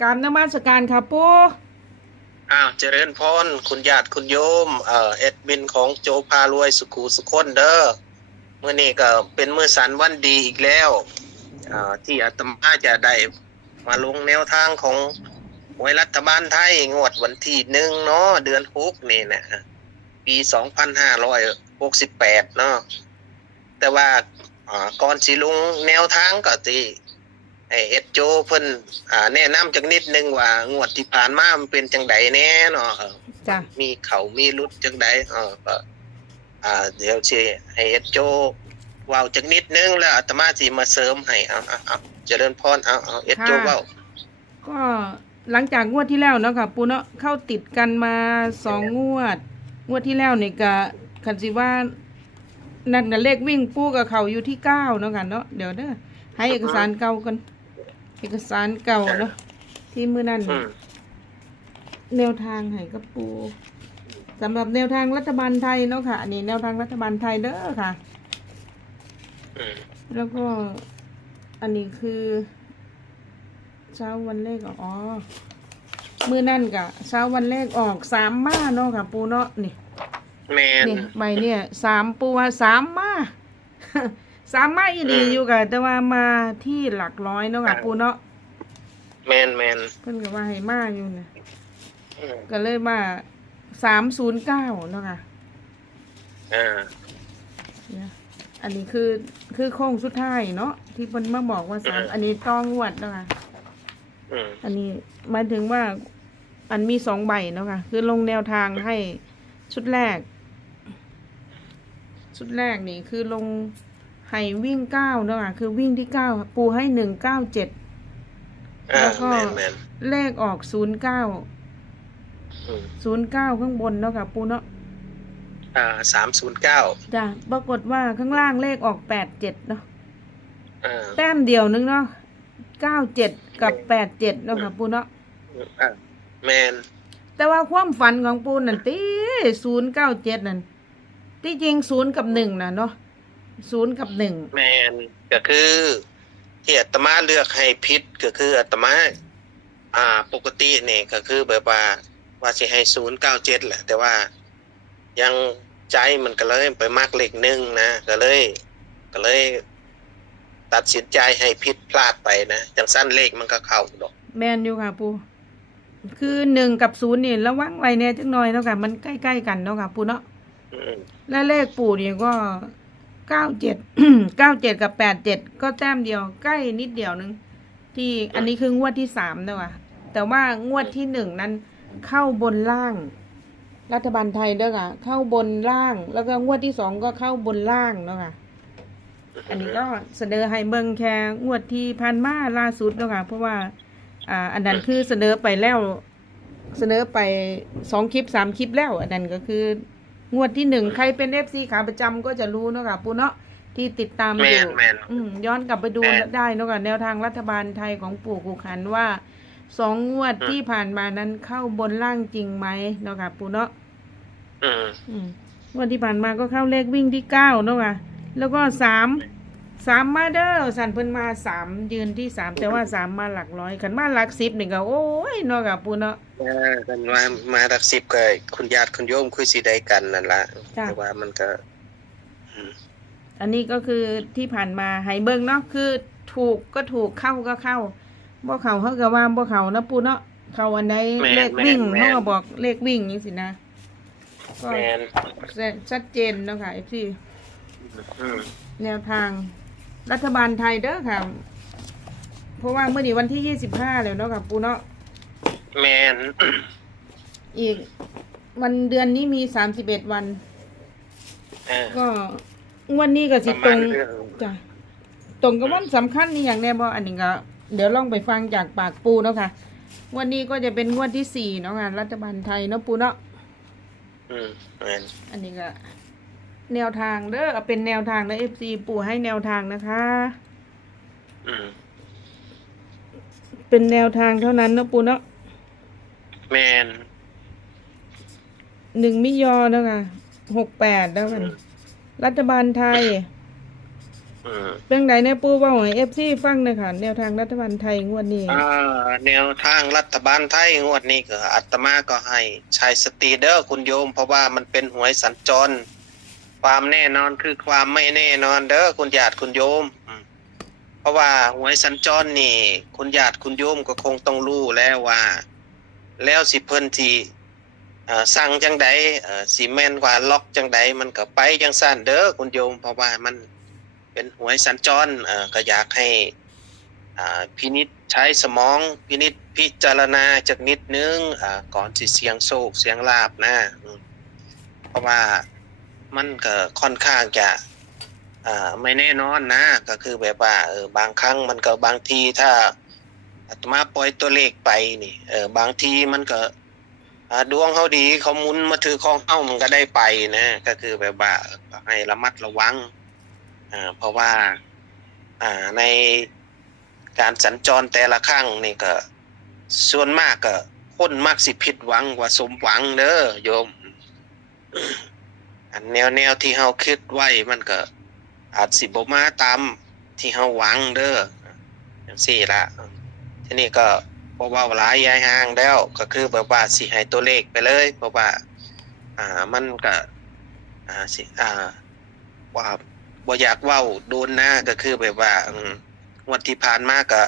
กราบนมัสการค่ะปูเจริญพรคุณญาติคุณโยมแอดมินของโจพารวยสุขุสุขคนเด้อเมื่อนี้ก็เป็นมื้อสันวันดีอีกแล้วที่อาตมาจะได้มาลงแนวทางของหวยรัฐบาลไทยงวดวันที่1เนาะเดือน6นี่นะปี2568เนาะแต่ว่าก่อนสิลงแนวทางก็สิให้เอ็ดโจเพิ่นแนะนำจักนิดนึงว่างวดที่ผ่านมามันเป็นจังไดแน่เนาะจ้ะมีเขามีรุดจังไดก็เดี๋ยวสิให้เอ็ดโจเว้าจักนิดนึงแล้วอาตมาสิมาเสริมให้เอาเจริญพรเอาเอ็ดโจค่ะเว้าก็หลังจากงวดที่แล้วเนาะค่ะปูเนาะเข้าติดกันมา2 งวดที่แล้วนี่ก็คันสิว่านั่นน่ะเลขวิ่งปูกับเขาอยู่ที่9เนาะค่ะเนาะเดี๋ยวเด้อให้เอกสารเก่ากันเอกสารเก่าเนาะที่มื้อนั้นอืมแนวทางให้กับปูสำหรับแนวทางรัฐบาลไทยเนาะค่ะอันนี้แนวทางรัฐบาลไทยเด้อค่ะ อืมแล้วก็อันนี้คือเช้าวันเลขมื้อนั่นกะเช้าวันเลขออก3มาเนาะค่ะปูเนาะนี่แม่นนี่ใบเนี่ย3ปูว่า3มา3 มาอีหลีอยู่กะแต่ว่ามาที่หลักร้อยเนาะค่ะปูเนาะแม่นแม่นเพิ่นก็ว่าให้มาอยู่นะอืมก็เลยมา309เนาะค่ะอ่าเนี่ยอันนี้คือโค้งสุดท้ายเนาะที่เพิ่นมาบอกว่า3อันนี้ต้องงวดเนาะค่ะอืมอันนี้หมายถึงว่าอันมี2 ใบเนาะค่ะคือลงแนวทางให้ชุดแรกนี่คือลงให้วิ่ง9เนาะค่ะคือวิ่งที่9ปูให้197แล้วก็แม่นแม่นเลขออกอืม09ข้างบนเนาะค่ะปูเนาะ309จ้ะปรากฏว่าข้างล่างเลขออก87เนาะอ่าแต้มเดียวนึงเนาะ97กับ87เนาะค่ะปูเนาะอ่าแม่นแต่ว่าความฝันของปูนั่นติ097นั่นที่จริง0กับ1น่ะเนาะ0กับ1แม่นก็คือที่อาตมาเลือกให้ผิดก็คืออาตมาปกตินี่ก็คือแบบว่าสิให้097แหละแต่ว่ายังใจมันก็เลยไปมักเลข1นะก็เลยตัดสินใจให้ผิดพลาดไปนะจังสั้นเลขมันก็เข้าดอกแม่นอยู่ค่ะปูคือ1กับ0นี่ระวังไว้แน่จักหน่อยเนาะค่ะมันใกล้ๆกันเนาะค่ะปูเนาะอืมและเลขปู่นี่ก็97 97กับ87ก็แต้มเดียวใกล้นิดเดียวนึงที่อันนี้คืองวดที่3เนาะค่ะแต่ว่างวดที่1นั้นเข้าบนล่างรัฐบาลไทยเด้อค่ะเข้าบนล่างแล้วก็งวดที่2ก็เข้าบนล่างเนาะค่ะอันนี้ก็เสนอให้เบิ่งแค่งวดที่ผ่านมาล่าสุดเนาะค่ะเพราะว่าอันนั้นคือเสนอไปแล้วเสนอไป2 คลิป 3 คลิปแล้วอันนั้นก็คืองวดที่1ใครเป็น FC ขาประจำก็จะรู้เนาะค่ะปูเนาะที่ติดตามอยู่ย้อนกลับไปดูได้เนาะค่ะแนวทางรัฐบาลไทยของปู่กูขันว่า2 งวดที่ผ่านมานั้นเข้าบนล่างจริงไหมเนาะค่ะปูเนาะอืมงวดที่ผ่านมาก็เข้าเลขวิ่งที่9เนาะค่ะแล้วก็3มาเด้อสั่นเพิ่นมา3ยืนที่3แต่ว่า3มาหลักร้อยคันมาหลัก10นี่ก็โอ้ยเนาะค่ะปูเนาะกันมาดัก10ก็คุณญาติคุณโยมคุยสิได้กันนั่นล่ะแต่ว่ามันก็อันนี้ก็คือที่ผ่านมาให้เบิ่งเนาะคือถูกก็ถูกเข้าก็เข้าบ่เข้าเฮาก็ว่าบ่เข้านะปูเนาะเข้าอันใดเลขวิ่งเฮาก็บอกเลขวิ่งจังซี่นะก็ชัดเจนเนาะค่ะ FC แนวทางรัฐบาลไทยเด้อค่ะเพราะว่าเมื่อนี้วันที่25แล้วเนาะค่ะปูเนาะแม่นอีกวันเดือนนี้มี31วันก็วันนี้ก็สิตรงจ้ะตรงกับวันสำคัญนี่อย่างแน่บ่อันนี้ก็เดี๋ยวลองไปฟังจากปากปูเนาะค่ะวันนี้ก็จะเป็นงวดที่4เนาะค่ะรัฐบาลไทยเนาะปูเนาะแม่นอันนี้ก็แนวทางเด้อเป็นแนวทางนะ FC ปู่ให้แนวทางนะคะเป็นแนวทางเท่านั้นเนาะปูเนาะแม่น1 มิยอเนาะค่ะ68แล้วกันรัฐบาลไทย อืม เรื่องใดเนี่ยปูเว้าให้ FC ฟังหน่อยค่ะแนวทางรัฐบาลไทยงวดนี้ แนวทางรัฐบาลไทยงวดนี้ก็อาตมาก็ให้ใช้สติเด้อคุณโยม เพราะว่ามันเป็นหวยสัญจร ความแน่นอนคือความไม่แน่นอนเด้อคุณญาติคุณโยมเพราะว่าหวยสัญจรนี่ คุณญาติคุณโยมก็คงต้องรู้แล้วว่า แล้วสิเพิ่นที่สั่งจังใดสิแม่นว่าล็อกจังใดมันก็ไปจังซั่นเด้อคุณโยม เพราะว่ามันเป็นหวยสัญจรก็อยากให้พินิจใช้สมองพินิจพิจารณาจักนิดนึงก่อนสิเสียงโชคเสียงลาภนะเพราะว่ามันก็ค่อนข้างจะไม่แน่นอนนะก็คือแบบว่าบางครั้งมันก็บางทีถ้าอาตมาปล่อยตัวเลขไปนี่บางทีมันก็ดวงเขาดีเขาหมุนมาถือของเฮามันก็ได้ไปนะก็คือแบบว่าให้ระมัดระวังเพราะว่าในการสัญจรแต่ละครั้งนี่ก็ส่วนมากก็คนมักสิผิดหวังกว่าสมหวังเด้อโยมอันแนวที่เฮาคิดไว้มันก็อาจสิบ่มาตามที่เฮาหวังเด้อจังซี่ล่ะทีนี้ก็บ่เว้าหลายยายห่างแล้วก็คือแบบว่าสิให้ตัวเลขไปเลยเพราะว่ามันก็สิว่าบ่อยากเว้าโดนนะก็คือแบบว่างวดที่ผ่านมาก็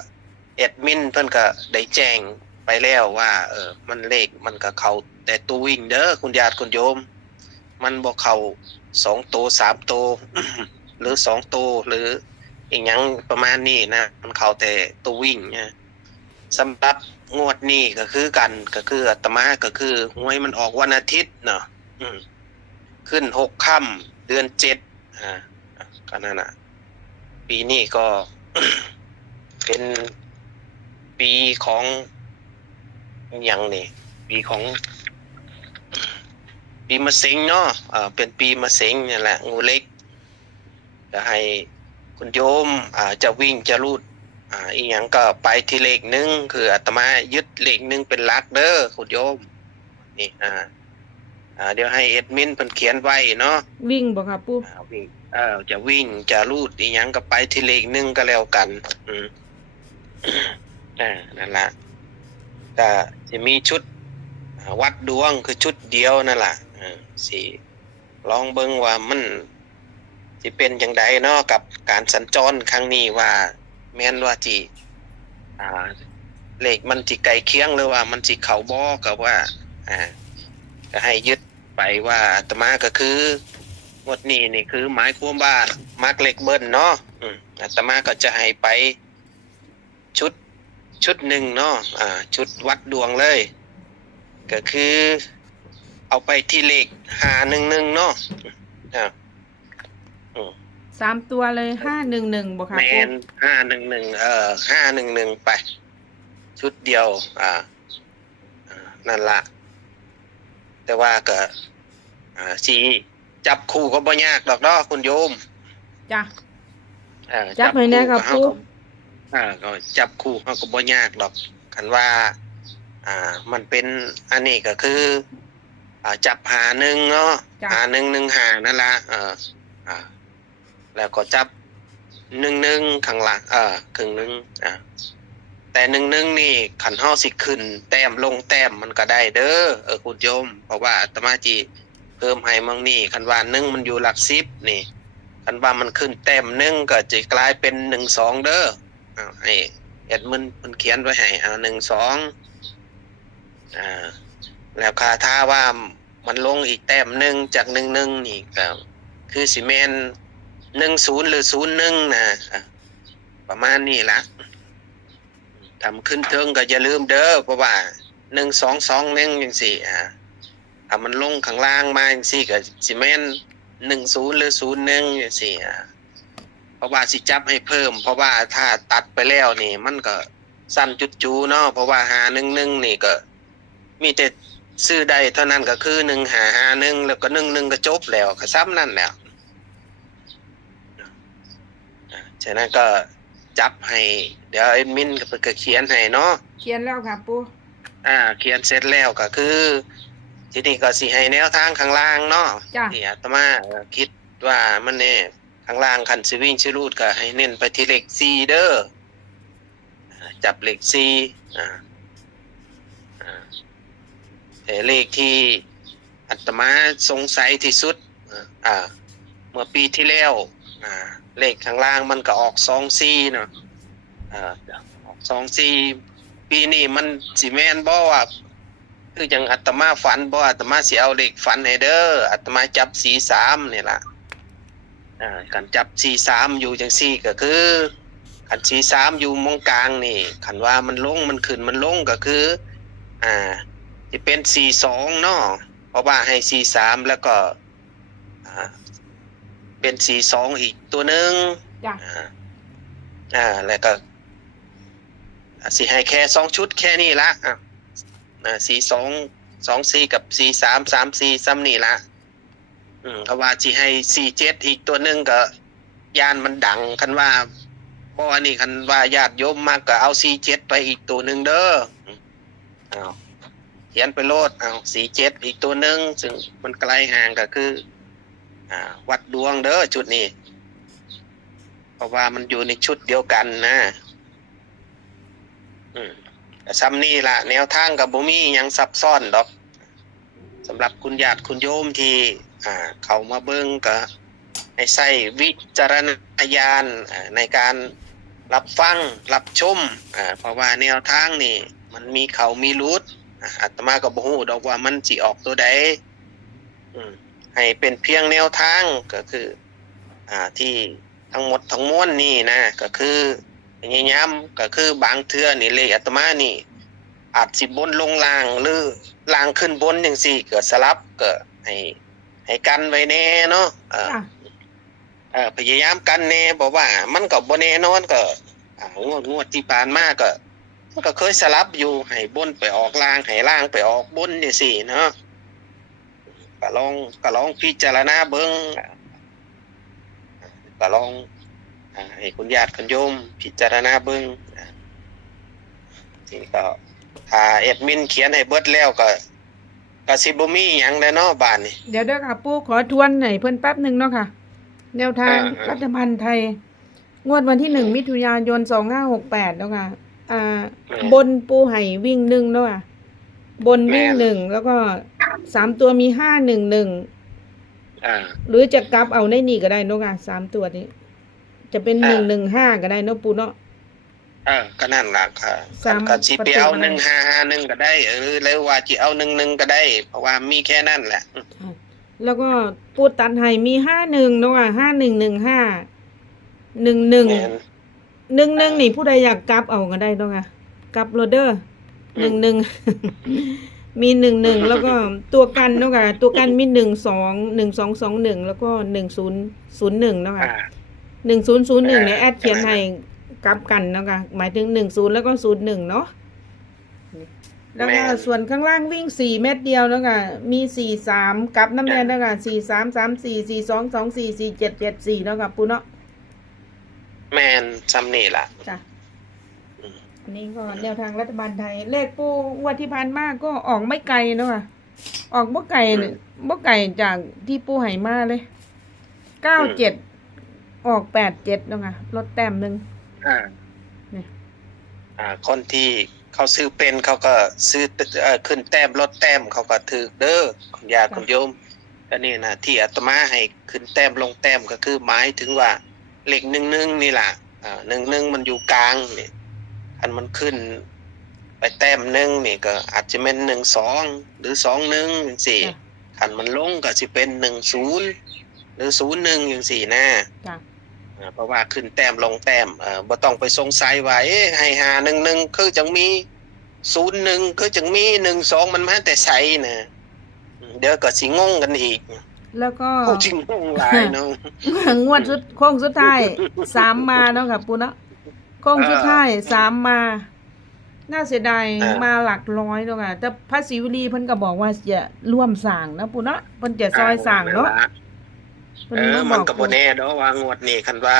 แอดมินเพิ่นก็ได้แจ้งไปแล้วว่ามันเลขมันก็เข้าแต่ตัววิ่งเด้อคุณญาติคุณโยมมันบ่เข้า2ตัว3ตัว หรือ2ตัวหรืออีกหยังประมาณนี้นะมันเข้าแต่ตัววิ่งนะสำหรับงวดนี้ก็คือกันก็คืออาตมาก็คือหวยมันออกวันอาทิตย์เนาะขึ้น6ค่ำเดือน7ก็นั่นน่ะปีนี้ก็ เป็นปีของหยังนี่ปีของปีมะเส็งเนาะเป็นปีมะเส็งนี่แหละงูเล็กจะให้คุณโยมจะวิ่งจะรูดอีหยังก็ไปที่เลข1คืออาตมายึดเลข1เป็นหลักเด้อคุณโยมนี่เดี๋ยวให้เอดมินเพิ่นเขียนไว้เนาะ วิ่งบ่ค่ะปู วิ่งจะวิ่งจะรูดอีหยังก็ไปที่เลข1ก็แล้วกันนั่นล่ะก็จะมีชุดวัดดวงคือชุดเดียวนั่นล่ะสิลองเบิ่งว่ามันสิเป็นจังไดเนาะกับการสัญจรครั้งนี้ว่าแม่นว่าสิเลขมันสิใกล้เคียงหรือว่ามันสิเข้าบ่ก็ว่าก็ให้ยึดไปว่าอาตมาก็คืองวดนี้นี่คือหมายความว่ามักเลขเบิ้ลเนาะอาตมาก็จะให้ไปชุดหนึ่งเนาะชุดวัดดวงเลยก็คือเอาไปที่เลข511เนาะ3ตัวเลย511บ่ค่ะ แม ปู น511511ไปชุดเดียวนั่นล่ะแต่ว่าก็สิจับคู่ก็บ่ยากดอกเนาะคุณโยม จ้ะจับให้แน่ครับปู ก็จับคู่เฮาก็บ่ยากดอกคันว่ามันเป็นอันนี้ก็คือจับหา1เนาะหา115นั่นล่ะแล้วก็จับ11ข้างหลังครึ่งนึงแต่11นี่คันเฮาสิขึ้นแต้มลงแต้มมันก็ได้เด้อคุณโยมเพราะว่าอาตมาจิเพิ่มให้มั่งนี่คันว่า1มันอยู่หลัก10นี่คันว่ามันขึ้นแต้ม1ก็จะกลายเป็น12เด้อให้แอดมินเพิ่นเขียนไว้ให้12แล้วค่าถ้าว่ามันลงอีกแต้ม1จาก11นี่ก็คือสิแม่น10หรือ01นะประมาณนี้ล่ะทำขึ้นเทิงก็อย่าลืมเด้อเพราะว่า1221จังซี่ถ้ามันลงข้างล่างมาจังซี่ก็สิแม่น10หรือ01จังซี่เพราะว่าสิจับให้เพิ่มเพราะว่าถ้าตัดไปแล้วนี่มันก็สั้นจุดจูเนาะเพราะว่า511นี่ก็มีแต่ซื้อได้เท่านั้นก็คือ1551แล้วก็11ก็จบแล้วก็ซ้ำนั่นแหละฉะนั้นก็จับให้เดี๋ยวแอดมินก็เขียนให้เนาะ เขียนแล้วค่ะปู เขียนเสร็จแล้วก็คือทีนี้ก็สิให้แนวทางข้างล่างเนาะที่อาตมาคิดว่ามันนี่ค ข้างล่างคันสิวิ่งสิรูดก็ให้เน้นไปที่เลข4เด้อจับเลข4แต่เลขที่อาตมาสงสัยที่สุดเมื่อปีที่แล้วเลขข้างล่างมันก็ออก24เนาะออก24ปีนี้มันสิแม่นบ่ว่าคือจังอาตมาฝันบ่อาตมาสิเอาเลขฝันให้เด้ออาตมาจับ43นี่ล่ะการจับ43อยู่จังซี่ก็คือคัน43อยู่มองกลางนี่คันว่ามันลงมันขึ้นมันลงก็คือสิเป็น42เนาะเพราะว่าให้43แล้วก็เป็น42อีกตัวหนึงจ้ะแล้วก็สิให้แค่2ชุดแค่นี้ละ42 24กับ43 34ซ้ำนี่ละเขาว่าสิให้47อีกตัวหนึงก็ย่านมันดังคันว่าบ่อันนี้คันว่าญาติโยมมากก็เอา47ไปอีกตัวหนึงเด้อเขียนไปโลด47อีกตัวหนึงซึ่งมันไกลห่างก็คือวัดดวงเด้อชุดนี้เพราะว่ามันอยู่ในชุดเดียวกันนะแต่ซ้ำนี่ล่ะแนวทางกับบ่มีหยังซับซ้อนดอกสำหรับคุณญาติคุณโยมที่เข้ามาเบิ่งก็ให้ใช้วิจารณญาณในการรับฟังรับชมเพราะว่าแนวทางนี่มันมีเขามีรุดอาตมาก็บ่ฮู้ดอกว่ามันสิออกตัวใดให้เป็นเพียงแนวทางก็คือที่ทั้งหมดทั้งมวลนี่นะก็คือพยายามก็คือบางเทื่อนี่เลขอาตมานี่อาจสิบนลงล่างหรือล่างขึ้นบนจังซี่ก็สลับก็ให้กันไว้แน่เนาะพยายามกันแน่บอกว่ามันก็บ่แน่นอนก็งวดที่ผ่านมาก็มันก็เคยสลับอยู่ให้บนไปออกล่างให้ล่างไปออกบนจังซี่เนาะก็ลองพิจารณาเบิ่งก็ลองให้คุณญาติคุณโยมพิจารณาเบิ่งทีก็ถ้าแอดมินเขียนให้เบิดแล้วก็สิบ่มีหยังแล้วเนาะบ้านนี้เดี๋ยวค่ะปู่ขอทวนให้เพิ่นแป๊บนึงเนาะค่ะแนวทางรัฐบาลไทยงวดวันที่1มิถุนายน2568เนาะค่ะบนปูไห่วิ่ง1เนาะค่ะบนวิ่ง1แล้วก็3ตัวมี511หรือจะกลับเอาในนี่ก็ได้เนาะค่ะ3ตัวนี้จะเป็น115ก็ได้เนาะปู่เนาะก็นั่นล่ะค่ะก็สิไปเอา1551ก็ได้หรือว่าสิเอา11ก็ได้เพราะว่ามีแค่นั้นแหละแล้วก็ปูตันไห้มี51เนาะค่ะ5115 11นี่ผู้ใดอยากกลับเอาก็ได้เนาะค่ะกลับโรเดอร์11มี11แล้วก็ตัวกันเนาะค่ะตัวกันมี121221แล้วก็1001เนาะค่ะ1001เนี่ยแอดเขียนให้กลับกันเนาะค่ะหมายถึง10แล้วก็01เนาะแล้วก็ส่วนข้างล่างวิ่ง4เม็ดเดียวเนาะค่ะมี43กลับน้ำแดงเนาะค่ะ4334 4224 4774เนาะค่ะปู่เนาะแม่นซ้ำนี่ล่ะจ้ะอันนี้ก็แนวทางรัฐบาลไทยเลขปู่งวดที่ผ่านมาก็ออกไม่ไกลเนาะค่ะออกบ่ไกลจากที่ปู่ให้มาเลย97ออก87เนาะค่ะลดแต้มนึงนี่คนที่เขาซื้อเป็นเขาก็ซื้อขึ้นแต้มลดแต้มเขาก็ถือเด้อคุณญาติคุณโยมก็นี่นะที่อาตมาให้ขึ้นแต้มลงแต้มก็คือหมายถึงว่าเลข11นี่ล่ะ11มันอยู่กลางนี่อันมันขึ้นไปแต้มนึงนี่ก็อาจจะเป็น12หรือ21จังซี่คันมันลงก็สิเป็น10หรือ01จังซี่นะเพราะว่าขึ้นแต้มลงแต้มบ่ต้องไปสงสัยว่าให้511คือจังมี01คือจังมี12มันมาแต่ไสน่ะเดี๋ยวก็สิงงกันอีกแล้วก็จริงงงหลายเนาะงวดโค้งสุดท้าย3มาเนาะค่ะปู่เนาะโค้งสุดท้าย3มาน่าเสียดายมาหลักร้อยเนาะค่ะแต่พระศิวลีเพิ่นก็บอกว่าจะร่วมสร้างนะปู่เนาะเพิ่นจะซอยสร้างเนาะมันก็บ่แน่ดอกว่างวดนี้คันว่า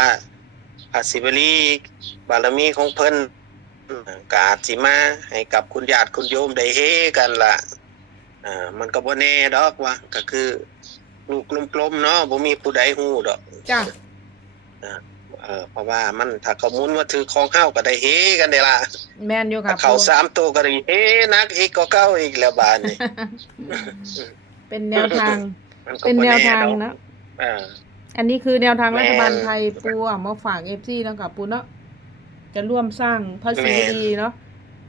พระศิวลีบารมีของเพิ่นก็อาจสิมาให้กับคุณญาติคุณโยมได้เฮกันล่ะมันก็บ่แน่ดอกว่าก็คือลูกกลมๆเนาะบ่มีผู้ใดฮู้ดอกจ้ะ อ่าเพราะว่ามันถ้าเขาหมุนว่าถือของเฮาก็ได้เฮกันได้ล่ะ แม่นอยู่ค่ะ ถ้าเขา ปู 3ตัวก็ได้เฮนักอีกก็เก่าอีกแล้วบาดนี้ เป็นแนวทาง มันก็ เป็น บ่ แนว แน่ ทาง ดอก นะ อ่า อันนี้คือแนวทาง แม่น รัฐบาลไทยปูเอามาฝาก FC แล้วกับปูเนาะจะร่วมสร้างพระศิวลีเนาะ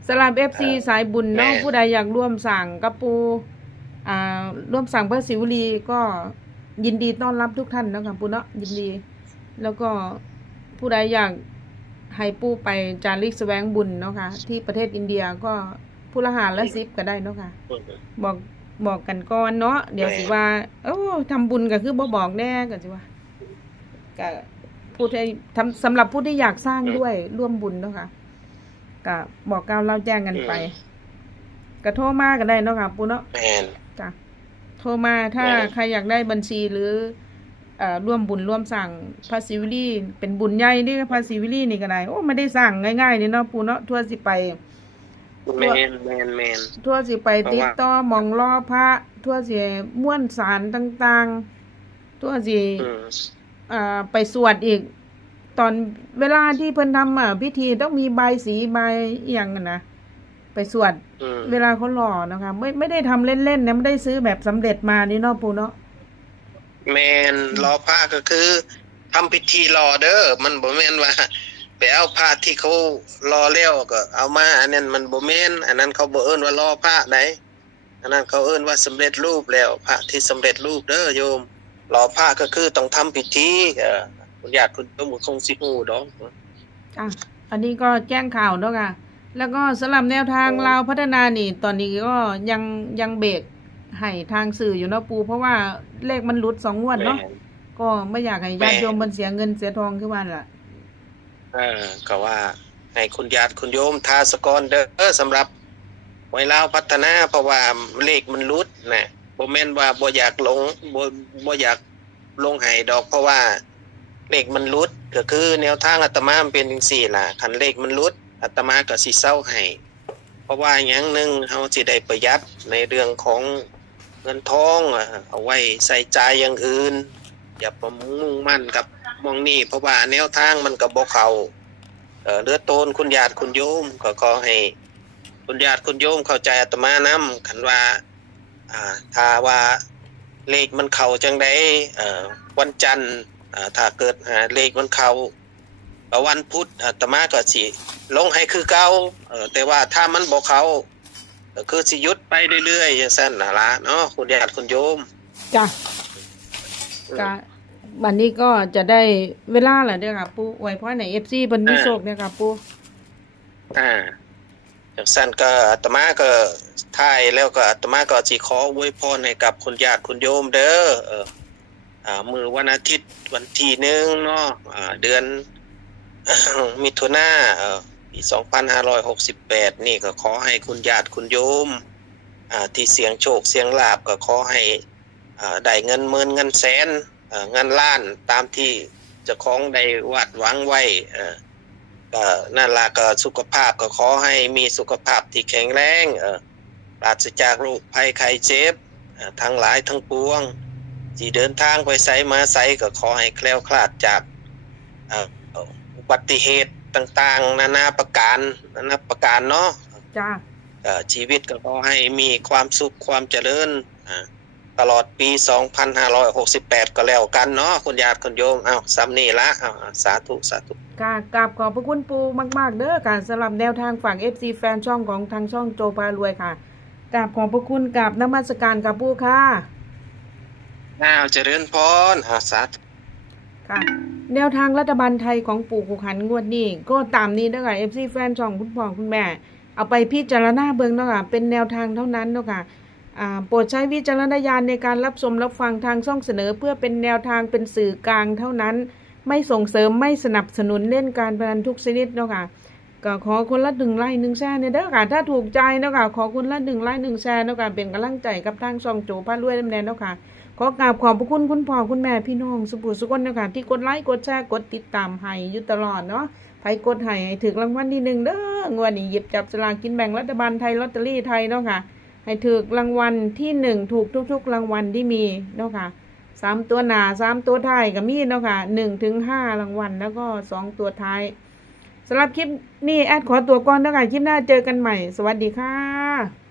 สำหรับ FC สายบุญเนาะ แม่น ผู้ใดอยากร่วมสั่งกับปูร่วมสั่งพระศิวลีก็ยินดีต้อนรับทุกท่านเนาะค่ะปูเนาะยินดี แล้วก็ผู้ใดอยากให้ปูไปจาริกแสวงบุญเนาะค่ะที่ประเทศอินเดียก็ผู้ละ510ก็ได้เนาะค่ะ บอกกันก่อนเนาะเดี๋ยวสิว่าทำบุญก็คือบ่บอกแน่ก็สิว่าก็ผู้ที่สำหรับผู้ที่อยากสร้างด้วยร่วมบุญเนาะค่ะก็บอกกล่าวเล่าแจ้งกันไปก็โทรมาก็ได้เนาะค่ะปู่เนาะ แม่น จ้ะโทรมาถ้าใครอยากได้บัญชีหรือร่วมบุญร่วมสั่งพระศิวลีเป็นบุญใหญ่นี่พระศิวลีนี่ก็ได้โอ้ไม่ได้สั่งง่ายๆนี่เนาะปู่เนาะทั่วสิไป แม่น ทั่วสิไปติดต่อหม่องรอพระทั่วสิม่วนสารต่างๆทั่วสิ ไปสวดอีก ตอนเวลาที่เพิ่นทำพิธีต้องมีใบสีใบอหย่างนั้นนะไปสวด เวลาเขาหล่อนะคะไม่ได้ทำเล่นๆนะไม่ได้ซื้อแบบสำเร็จมานี่เนาะปู่เนาะ แม่นรอพระก็คือทำพิธีรอเด้อมันบ่แม่นว่าไปเอาพระที่เขารอแล้วก็เอามาอันนั้นมันบ่แม่นอันนั้นเขาบ่เอิ้นว่ารอพระใดอันนั้นเขาเอิ้นว่าสำเร็จรูปแล้วพระที่สำเร็จรูปเด้อโยมรอพระก็คือต้องทำพิธีคุณญาติคุณโยมคงสิฮู้ดอก จ้ะอันนี้ก็แจ้งข่าวเนาะค่ะแล้วก็สำหรับแนวทางลาวพัฒนานี่ ตอนนี้ก็ยังเบรกให้ทางสื่ออยู่เนาะปู่เพราะว่าเลขมันหลุด2 งวดเนาะก็ไม่อยากให้ญาติโยมมันเสียเงินเสียทองขึ้นมาล่ะ ก็ว่าให้คุณญาติคุณโยมทาสกรเด้อสำหรับไว้ลาวพัฒนาเพราะว่าเลขมันหลุดนะบ่แม่นว่าบ่อยากลงบ่อยากลงให้ดอกเพราะว่าเลขมันหลุดก็คือแนวทางอาตมามันเป็นจังซี่ล่ะคันเลขมันหลุดอาตมาก็สิเซาให้เพราะว่าอย่างหนึงเฮาสิได้ประหยัดในเรื่องของเงินทองเอาไว้ใส่จ่ายอย่างอื่นอย่าประมุ่งมั่นกับมองนี่เพราะว่าแนวทางมันก็บ่เข้าเลือดโตนคุณญาติคุณโยมก็ขอให้คุณญาติคุณโยมเข้าใจอาตมานำคันว่าถ้าว่าเลขมันเข้าจังได๋วันจันทร์ถ้าเกิดเลขมันเข้าวันพุธอาตมาก็สิลงให้คือเก่าแต่ว่าถ้ามันบ่เข้าก็คือสิหยุดไปเรื่อยๆจังซั่นน่ะล่ะเนาะคุณญาติคุณโยม จ้ะก็บัดนี้ก็จะได้เวลาแล้วเด้อค่ะปู่อวยพรให้ FC เพิ่นมีโชคเด้อค่ะปู่ จากสั้นก็อาตมาก็ท้ายแล้วก็อาตมาก็สิขออวยพรให้กับคุณญาติคุณโยมเด้อมื้อวันอาทิตย์วันที่1เนาะเดือน มิถุนาปี2568นี่ก็ขอให้คุณญาติคุณโยมที่เสี่ยงโชคเสี่ยงลาภก็ขอให้ได้เงินหมื่นเงินแสนเงินล้านตามที่เจ้าของได้วาดหวังไว้ก็นั่นล่ะก็สุขภาพก็ขอให้มีสุขภาพที่แข็งแรงปราศจากโรคภัยไข้เจ็บทั้งหลายทั้งปวงที่เดินทางไปไสมาไสก็ขอให้แคล้วคลาดจากอุบัติเหตุต่างๆนานาประการเนาะ จ้า ชีวิตก็ขอให้มีความสุขความเจริญตลอดปี2568ก็แล้วกันเนาะคุณญาติคุณโยมซ้ำนี่ละสาธุกราบขอบพระคุณปู่มากๆเด้อค่ะสำหรับแนวทางฝั่ง FC แฟนช่องของทางช่องโจพารวยค่ะกราบขอบพระคุณกราบนมัสการกับปู่ค่ะ เจริญพรสาธุ ค่ะแนวทางรัฐบาลไทยของปู่ขุขันงวดนี้ก็ตามนี้เด้อค่ะ FC แฟนช่องคุณพ่อคุณแม่เอาไปพิจารณาเบิ่งเนาะค่ะเป็นแนวทางเท่านั้นเนาะค่ะโปรดใช้วิจารณญาณในการรับชมรับฟังทางช่องเสนอเพื่อเป็นแนวทางเป็นสื่อกลางเท่านั้นไม่ส่งเสริมไม่สนับสนุนเล่นการพนันทุกชนิดเนาะค่ะก็ขอคนละ1 ไลค์ 1 แชร์เด้อค่ะถ้าถูกใจเนาะค่ะขอคนละ1 ไลค์ 1 แชร์เนาะค่ะเป็นกำลังใจกับทางช่องโจพารวยนำแน่เนาะค่ะขอกราบขอบพระคุณคุณพ่อคุณแม่พี่น้องสุภุสุคนเนาะค่ะที่กดไลค์กดแชร์กดติดตามให้อยู่ตลอดเนาะไผกดให้ถึงรางวัลที่1เด้องวดนี้หยิบจับสลากกินแบ่งรัฐบาลไทยลอตเตอรี่ไทยเนาะค่ะให้ถูกรางวัลที่1ถูกทุกๆรางวัลที่มีเนาะค่ะ 3ตัวหน้า3ตัวท้ายก็มีเนาะค่ะ1 ถึง 5รางวัลแล้วก็2ตัวท้ายสำหรับคลิปนี้แอดขอตัวก่อนเนาะค่ะคลิปหน้าเจอกันใหม่สวัสดีค่ะ